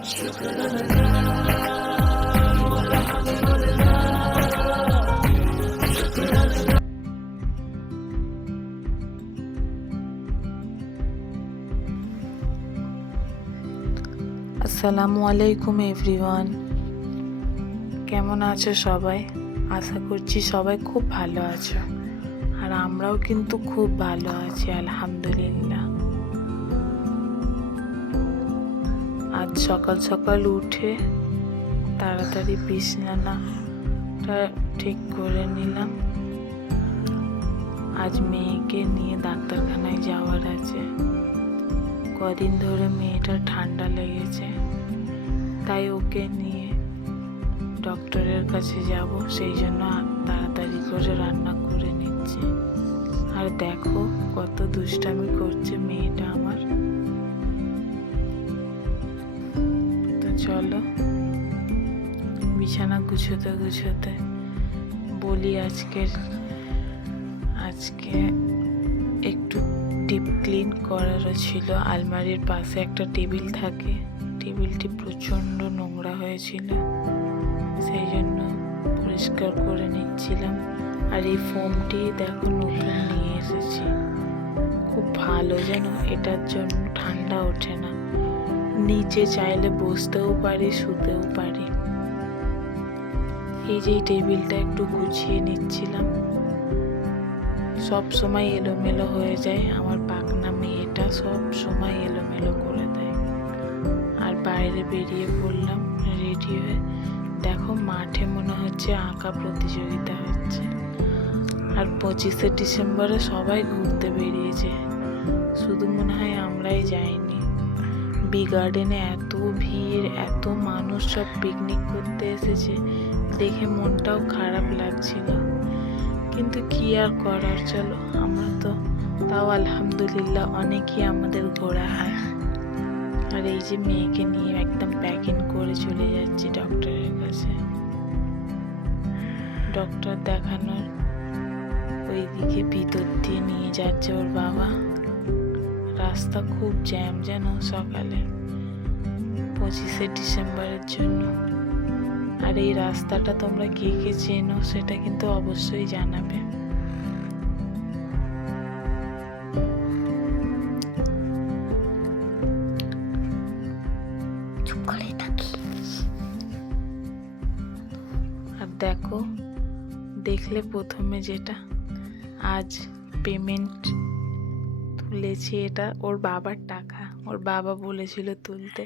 আসসালামু আলাইকুম এভরিওয়ান, কেমন আছো সবাই? আশা করছি সবাই খুব ভালো আছো, আর আমরাও কিন্তু খুব ভালো আছি আলহামদুলিল্লাহ। আজ সকাল সকাল উঠে তাড়াতাড়ি বিছানাটা ঠিক করে নিলাম। আজ মেয়েকে নিয়ে ডাক্তারখানায় যাওয়ার আছে। কদিন ধরে মেয়েটার ঠান্ডা লেগেছে, তাই ওকে নিয়ে ডক্টরের কাছে যাব, সেই জন্য তাড়াতাড়ি করে রান্না করে নিচ্ছি। আর দেখো কত দুষ্টামি করছে মেয়েটা আমার। তো চলো বিছানা গুছোতে গুছোতে বলি, আজকে একটু ডিপ ক্লিন করারও ছিল। আলমারির পাশে একটা টেবিল থাকে, টেবিলটি প্রচণ্ড নোংরা হয়েছিল, সেই জন্য পরিষ্কার করে নিচ্ছিলাম। আর এই ফোমটি দেখো নতুন নিয়ে এসেছি, খুব ভালো, যেন এটার জন্য ঠান্ডা ওঠে না। নিচে চাইলে বসতেও পারি, শুতেও পারি। এই যে টেবিলটা একটু গুছিয়ে নিচ্ছিলাম, সব সময় এলোমেলো হয়ে যায়। আমার পাকনা মেয়েটা সব সময় এলোমেলো করে দেয়। আর বাইরে বেরিয়ে পড়লাম রেডি হয়ে। দেখো মাঠে মনে হচ্ছে আঁকা প্রতিযোগিতা হচ্ছে। আর 25শে ডিসেম্বরে সবাই ঘুরতে বেরিয়েছে, শুধু মনে হয় আমরাই যাইনি। বি গার্ডেনে এত ভিড়, এত মানুষ, সব পিকনিক করতে এসেছে, দেখে মনটাও খারাপ লাগছিল। কিন্তু কি আর করার, চলো, আমরা তো তাও আলহামদুলিল্লাহ অনেকই আমাদের ঘোরা হয়। আর এই যে মেয়েকে নিয়ে একদম প্যাকিং করে চলে যাচ্ছি ডক্টরের কাছে। ডক্টর দেখানোর ওইদিকে ভিতর দিয়ে নিয়ে যাচ্ছে ওর বাবা। রাস্তা খুব জ্যাম যেন সকালে 25শে ডিসেম্বরের জন্য। আর এই রাস্তাটা তোমরা কে কে চেনো সেটা কিন্তু অবশ্যই জানাবে। আর দেখো, দেখলে প্রথমে যেটা আজ পেমেন্ট তুলেছি, এটা ওর বাবার টাকা, ওর বাবা বলেছিল তুলতে।